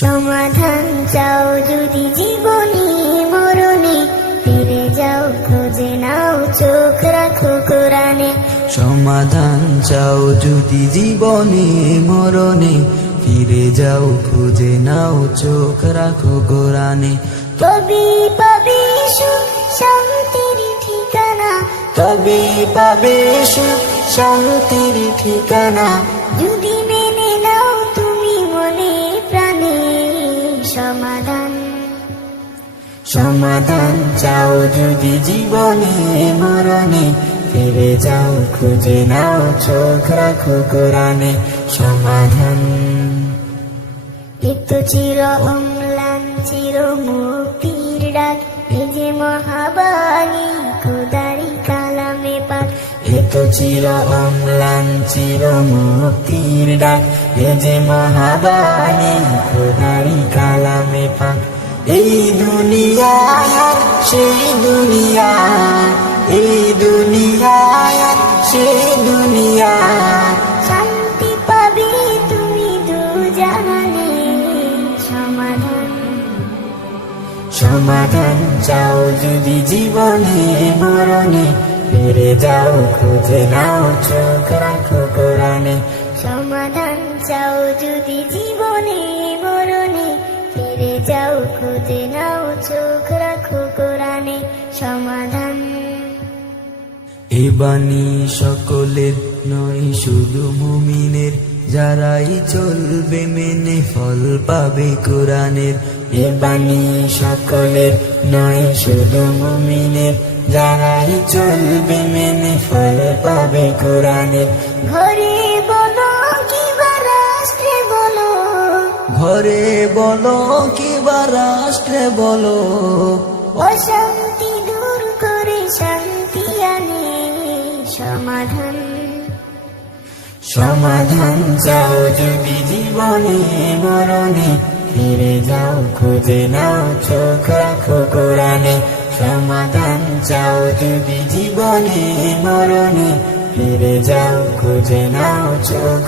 সমাধান চাও যদি জীবনে মরণে, ফিরে যাও খুঁজে নাও চোখ রাখো কোরআনে। সমাধান চাও যদি জীবনে মরণে, ফিরে যাও খুঁজে নাও চোখ রাখো কোরআনে। তবে পাবে সুখ শান্তির ঠিকানা, তবে পাবে সুখ শান্তির ঠিকানা, যদি মেনে নাও তুমি মনে প্রাণে। সমাধান সমাধান চাও যদি জীবনে মরণে, ফিরে যাও খুঁজে নাও চোখ রাখো কোরআনে। সমাধান এতো চির অম্লান চির মুক্তির ডাক, এই যে মহাবাণী খোদারি কালামে পাক। এত চির অম্লান চির মুক্তির ডাক, এ যে মহাবাণী খোদারি কালামে পাক। এই দুনিয়ায় আর সেই দুনিয়া, এই দুনিয়ায় আর সেই দুনিয়া, শান্তি পাবে তুমি দুজাহানে। সমাধান সমাধান চাও যদি জীবনে মরণে, ফিরে যাও খুঁজে নাও চোখ রাখো কোরআনে। সমাধান চাও যদি জীবনে মরণে, ফিরে যাও খুঁজে নাও চোখ রাখো কোরআনে। সমাধান এ বাণী সকলের নয় শুধু মুমিনের, যারাই চলবে মেনে ফল পাবে কোরআনের। এ বাণী সকলের নয় শুধু মুমিনের, যারাই চলবে মেনে ফল পাবে কোরআনের। ঘরে বলো কিবা রাষ্ট্রে বলো, ঘরে বলো কিবা রাষ্ট্রে বলো, অশান্তি দূর করে শান্তি আনে। সমাধান সমাধান চাও যদি জীবনে মরণে, ফিরে যাও খুঁজে নাও চোখ রাখো কোরআনে। সমাধান চাও যদি জীবনে মরণে, ফিরে যাও খুঁজে নাও চোখ